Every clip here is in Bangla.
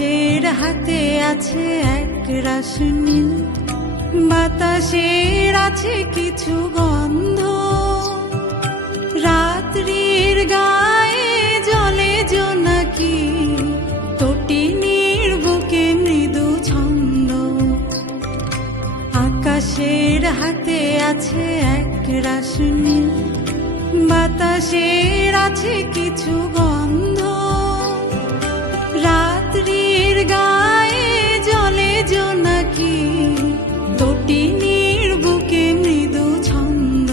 আকাশের হাতে আছে এক রাশ নীল, বাতাসের আছে কিছু গন্ধ, রাত্রির গায়ে জলে জোনাকি, তটিনীর বুকে মৃদু ছন্দ। আকাশের হাতে আছে এক রাশ নীল, বাতাসের আছে কিছু গন্ধ, রাত্রির গায়ে জলে জোনাকি, তটিনীর বুকে মৃদু ছন্দ।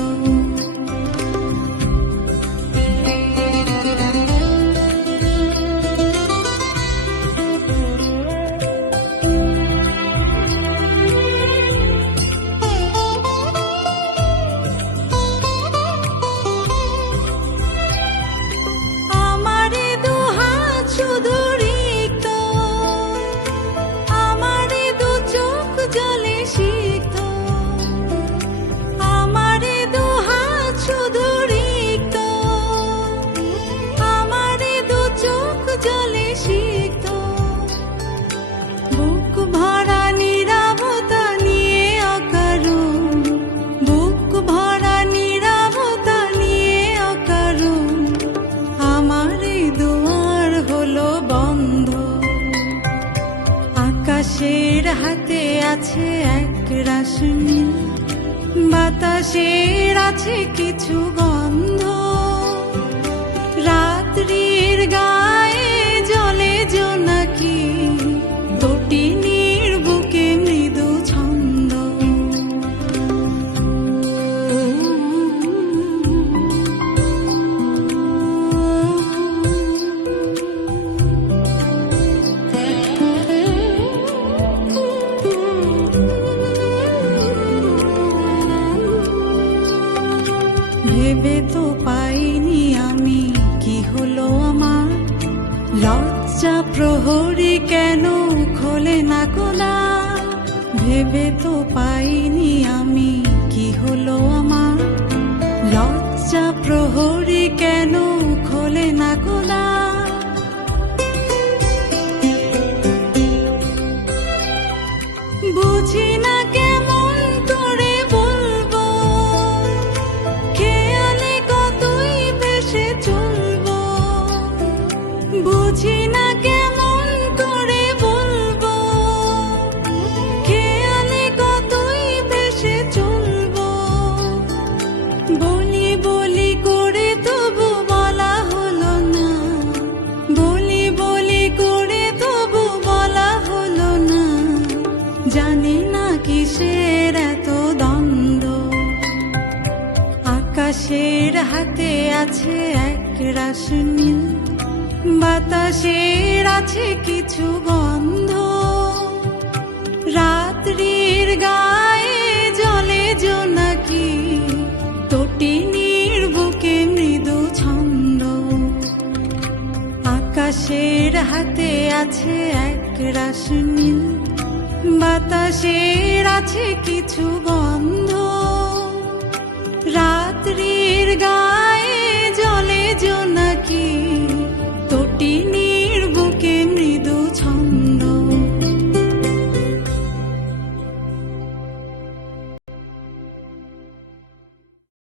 আমারে দুহাত শুধু রিক্ত, আমারে দু চোখ জলে সিক্ত, আমারে দুহাত শুধু রিক্ত, আমারে দু চোখ জলে সিক্ত। বুক ভরা নীরবতা নিয়ে অকারণ, বুক ভরা নীরবতা নিয়ে অকারণ, আমার দুয়ার হলো বন্ধ। আকাশের হাতে আছে এক রাশ নীল, বাতাসের আছে কিছু গন্ধ, রাত্রির গায়ে জলে জোনাকি, তটিনীর বুকে মৃদু ছন্দ। ভেবে তো পাইনি আমি কি হলো আমার, লজ্জা প্রহরী কেন খোলে না কোলা। ভেবে তো পাইনি আমি কি হলো আমার, লজ্জা প্রহরী কেন খোলে না কোলা। বুঝি না কেমন করে বলবো, খেয়ালে কতই ভেসে চলবো। বুঝি না কেমন করে বলবো, খেয়ালে কতই ভেসে চলবো। বলি বলি করে তবু বলা হলো না, বলি বলি করে তবু বলা হলো না। জানি না কিসের এত দ্বন্দ্ব। আকাশের হাতে আছে এক রাশ নীল, বাতাসের আছে কিছু গন্ধ, রাত্রির গায়ে জলে জোনাকি, তটিনীর বুকে মৃদু ছন্দ। আকাশের হাতে আছে এক রাশ নীল, বাতাসের আছে কিছু গন্ধ, রাত্রির গায়ে